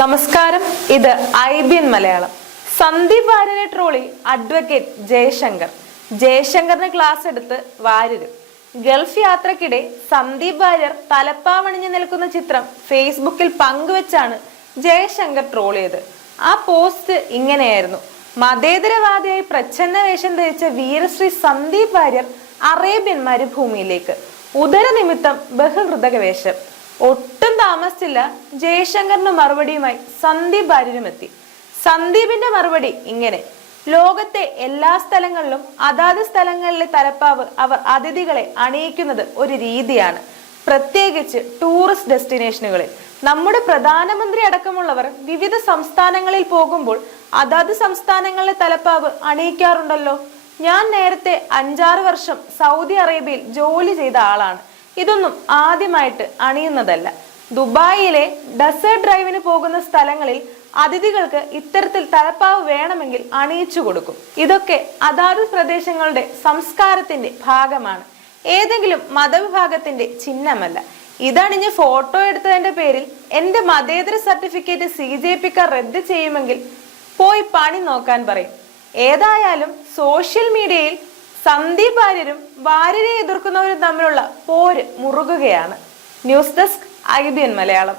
നമസ്കാരം. ഇത് I B N Malayalam. Sandeep വാര്യരെ ട്രോളി അഡ്വക്കേറ്റ് ജയശങ്കർ. ജയശങ്കറിന് ക്ലാസ് എടുത്ത് വാര്യരും. ഗൾഫ് യാത്രക്കിടെ സന്ദീപ് വാര്യർ തലപ്പാവണിഞ്ഞു നിൽക്കുന്ന ചിത്രം ഫേസ്ബുക്കിൽ പങ്കുവെച്ചാണ് ജയശങ്കർ ട്രോൾ ചെയ്തത്. ആ പോസ്റ്റ് ഇങ്ങനെയായിരുന്നു. മതേതരവാദിയായി പ്രച്ഛന്ന വേഷം ധരിച്ച വീരശ്രീ സന്ദീപ് വാര്യർ അറേബ്യൻ മരുഭൂമിയിലേക്ക് ഉദരനിമിത്തം ബഹുഹൃതക വേഷം ഒട്ടും താമസിച്ചില്ല. ജയശങ്കറിന് മറുപടിയുമായി സന്ദീപ് വാര്യരും എത്തി സന്ദീപിന്റെ മറുപടി ഇങ്ങനെ. ലോകത്തെ എല്ലാ സ്ഥലങ്ങളിലും അതാത് സ്ഥലങ്ങളിലെ തലപ്പാവ് അവർ അതിഥികളെ അണിയിക്കുന്നത് ഒരു രീതിയാണ്. പ്രത്യേകിച്ച് ടൂറിസ്റ്റ് ഡെസ്റ്റിനേഷനുകളിൽ. നമ്മുടെ പ്രധാനമന്ത്രി അടക്കമുള്ളവർ വിവിധ സംസ്ഥാനങ്ങളിൽ പോകുമ്പോൾ അതാത് സംസ്ഥാനങ്ങളിലെ തലപ്പാവ് അണിയിക്കാറുണ്ടല്ലോ. ഞാൻ നേരത്തെ അഞ്ചാറ് വർഷം സൗദി അറേബ്യയിൽ ജോലി ചെയ്ത ആളാണ്. ഇതൊന്നും ആദ്യമായിട്ട് അണിയുന്നതല്ല. ദുബായിലെ ഡെസേർട്ട് ഡ്രൈവിന് പോകുന്ന സ്ഥലങ്ങളിൽ അതിഥികൾക്ക് ഇത്തരത്തിൽ തലപ്പാവ് വേണമെങ്കിൽ അണിയിച്ചു കൊടുക്കും. ഇതൊക്കെ അതാത് പ്രദേശങ്ങളുടെ സംസ്കാരത്തിന്റെ ഭാഗമാണ്. ഏതെങ്കിലും മതവിഭാഗത്തിന്റെ ചിഹ്നമല്ല. ഇതണിഞ്ഞ് ഫോട്ടോ എടുത്തതിന്റെ പേരിൽ എന്റെ മതേതര സർട്ടിഫിക്കറ്റ് സി ജെ റദ്ദ് ചെയ്യുമെങ്കിൽ പോയി പണി നോക്കാൻ പറയും. ഏതായാലും സോഷ്യൽ മീഡിയയിൽ സന്ദീപ് ആര്യരും ഭാര്യരെ എതിർക്കുന്നവരും തമ്മിലുള്ള പോര് മുറുകുകയാണ്. News desk I B N Malayalam.